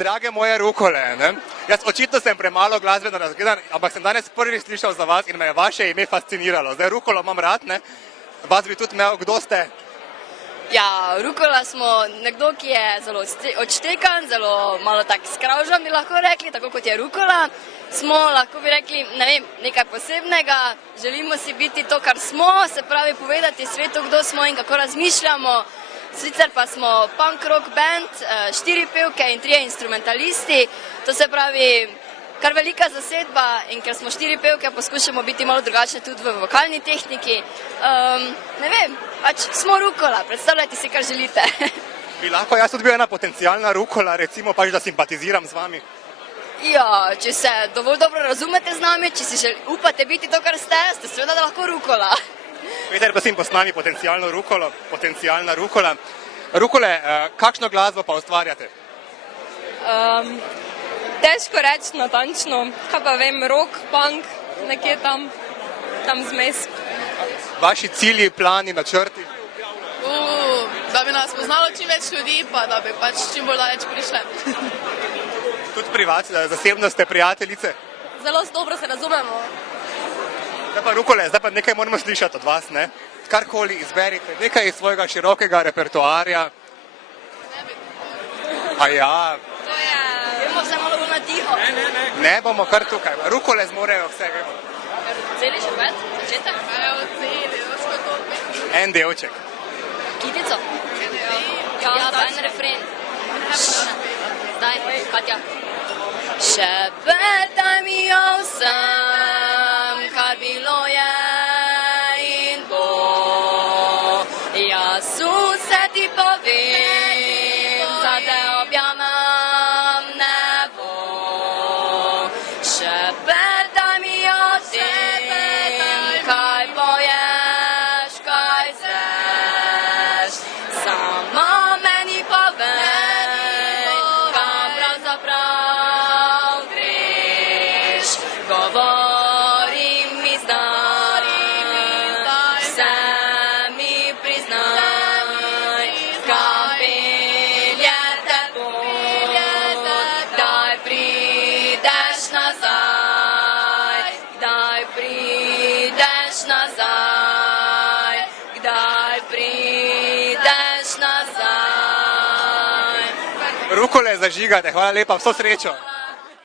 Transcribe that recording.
Drage moje rukole, ne? Jaz očitno sem premalo glasbeno razgledan, ampak sem danes prvi slišal za vas in me je vaše ime fasciniralo. Zdaj rukolo imam rad, ne? Vas bi tudi imel, kdo ste? Ja, rukola smo nekdo, ki je zelo odštekan, zelo malo tak skravžan, bi lahko rekli, tako kot je rukola. Smo, lahko bi rekli, ne vem, nekaj posebnega, želimo si biti to, kar smo, se pravi povedati svetu, kdo smo in kako razmišljamo. Sicer pa smo punk rock band, 4 pevke in 3 instrumentalisti, to se pravi kar velika zasedba in ker smo 4 pevke, poskušamo biti malo drugačne tudi v vokalni tehniki. Ne vem, pač smo rukola, predstavljajte si, kar želite. Bi lahko jaz tudi bil ena potencialna rukola, recimo pač, da simpatiziram z vami? Ja, če se dovolj dobro razumete z nami, če si upate biti to, kar ste seveda lahko rukola. Peter, prosim, po s nami potencialna rukola. Rukole, kakšno glasbo pa ustvarjate? Težko reči natančno, kaj pa vem, rock, punk, nekje tam zmes. Vaši cilji, plani, načrti? Da bi nas poznalo čim več ljudi, pa da bi pač čim bolj daleč prišle. Tudi privat, zasebno ste prijateljice? Zelo dobro se razumemo. Zdaj pa rukole, zdaj pa nekaj moramo slišati od vas, ne? Karkoli izberite, nekaj iz svojega širokega repertoarja. A ja. To je, gremo vse malo bolj na tiho. Ne bomo kar tukaj, rukole zmorejo vse, gremo. Celi še pet, začetek? En delček. Kitico? Ja, zdaj en refren. Zdaj, Katja. Šepetaj mi o vsem, kar bilo je in bo. Jaz vse ti povem, za te objamem nebo. Šepetaj mi o tem, kaj poješ, kaj zveš. Samo meni povej, kam pravzaprav greš. Govori mi zdaj, vse mi priznaj, kam pelje te pot, kdaj prideš nazaj, kdaj prideš nazaj, kdaj prideš nazaj. Rukole zažigate, hvala lepa, vso srečo.